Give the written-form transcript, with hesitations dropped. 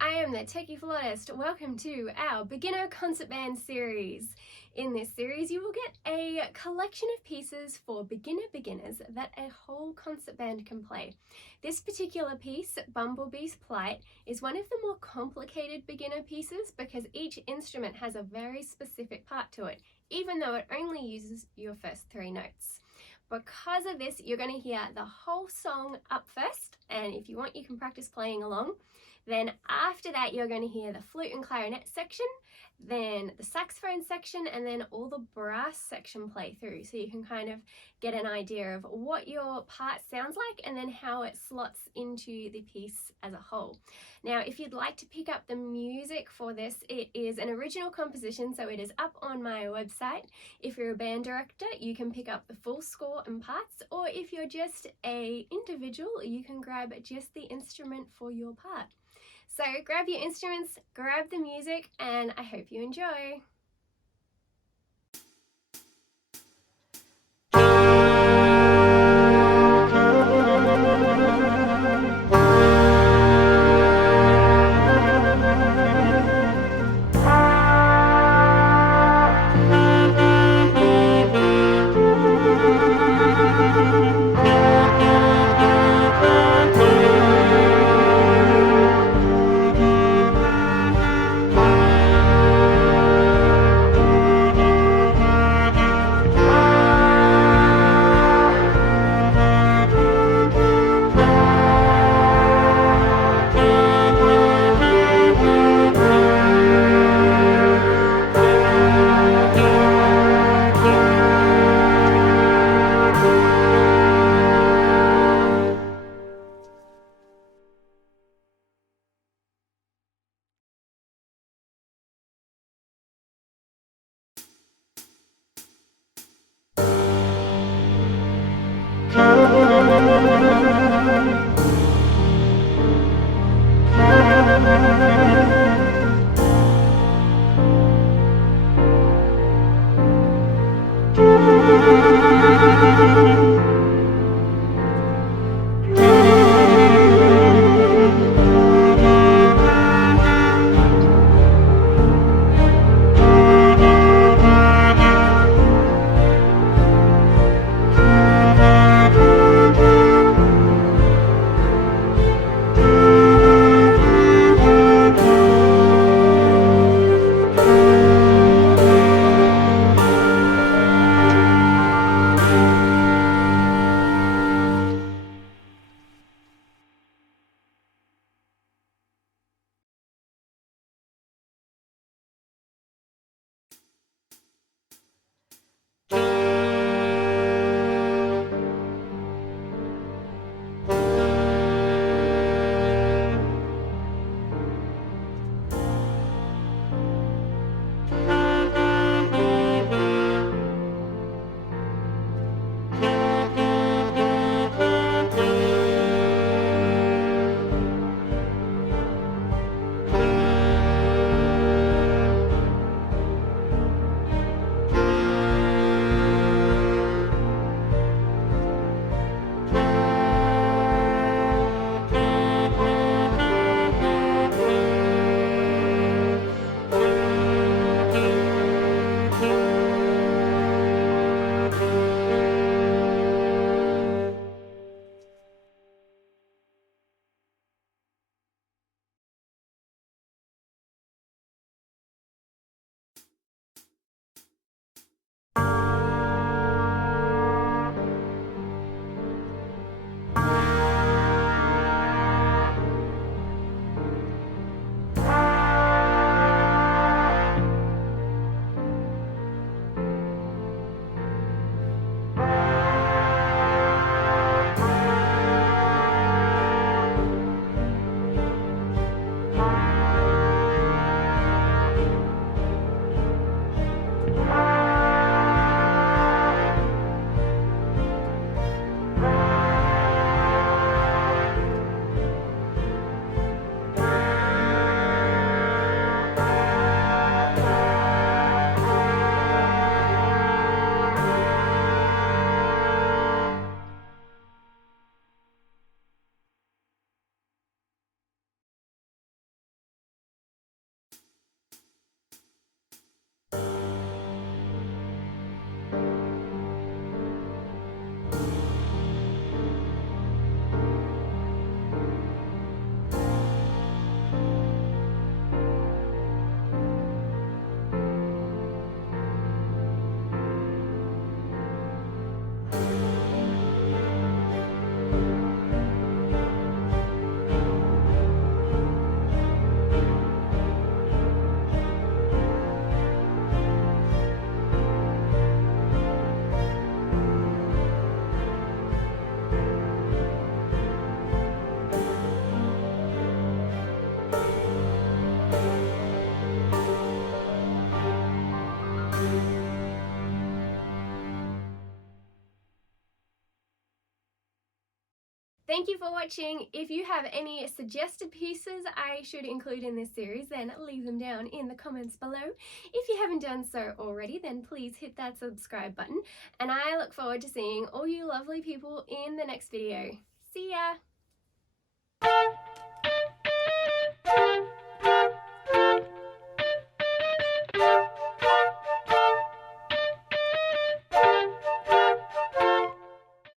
I am the Techie Flautist. Welcome to our Beginner Concert Band series. In this series, you will get a collection of pieces for beginners that a whole concert band can play. This particular piece, Bumblebee's Plight, is one of the more complicated beginner pieces because each instrument has a very specific part to it, even though it only uses your first 3 notes. Because of this, you're going to hear the whole song up first, and if you want, you can practice playing along. Then after that, you're going to hear the flute and clarinet section, then the saxophone section, and then all the brass section play through. So you can kind of get an idea of what your part sounds like and then how it slots into the piece as a whole. Now, if you'd like to pick up the music for this, it is an original composition, so it is up on my website. If you're a band director, you can pick up the full score and parts, or if you're just an individual, you can grab just the instrument for your part. So grab your instruments, grab the music, and I hope you enjoy. Thank you for watching. If you have any suggested pieces I should include in this series, then leave them down in the comments below. If you haven't done so already, then please hit that subscribe button, and I look forward to seeing all you lovely people in the next video. See ya!